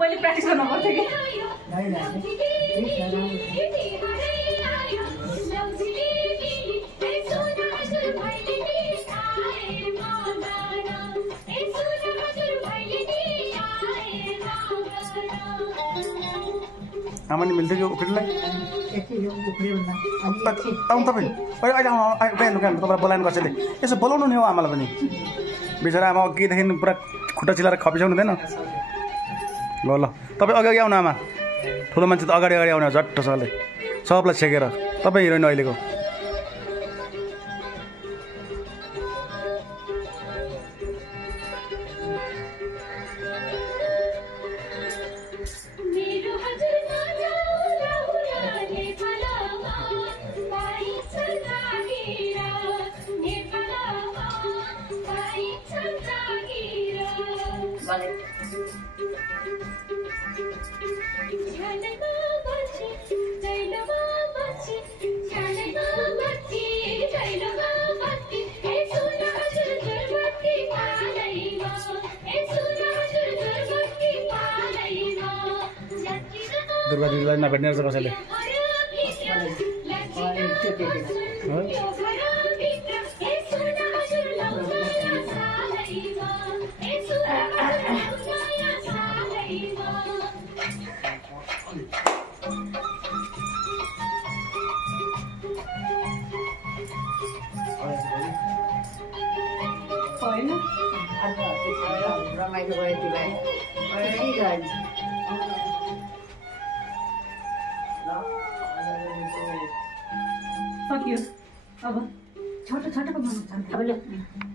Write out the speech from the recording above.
पहिले प्र्याक्टिस गर्नु पर्थ्यो कि आमाले मिल्थ्यो यो उखुरीलाई तपाईँ अहिले तपाईँलाई बोलाउनु कसैले यसो बोलाउनु नि हौ आमालाई पनि बिचरा आमा अघिदेखि पुरा खुट्टा चिलाएर खपिसाउनु हुँदैन ल ल तपाईँ अघि आउनु आमा ठुलो मान्छे त अगाडि आउने झट्टसँगले सबलाई छेकेर तपाईँ हिरोइन अहिलेको दुर्गा दिदीलाई नभेट्ने रहेछ कसैले रमाइलो भयो तिमीलाई सक्यो अब छोटो छोटो बनाउनु छ अब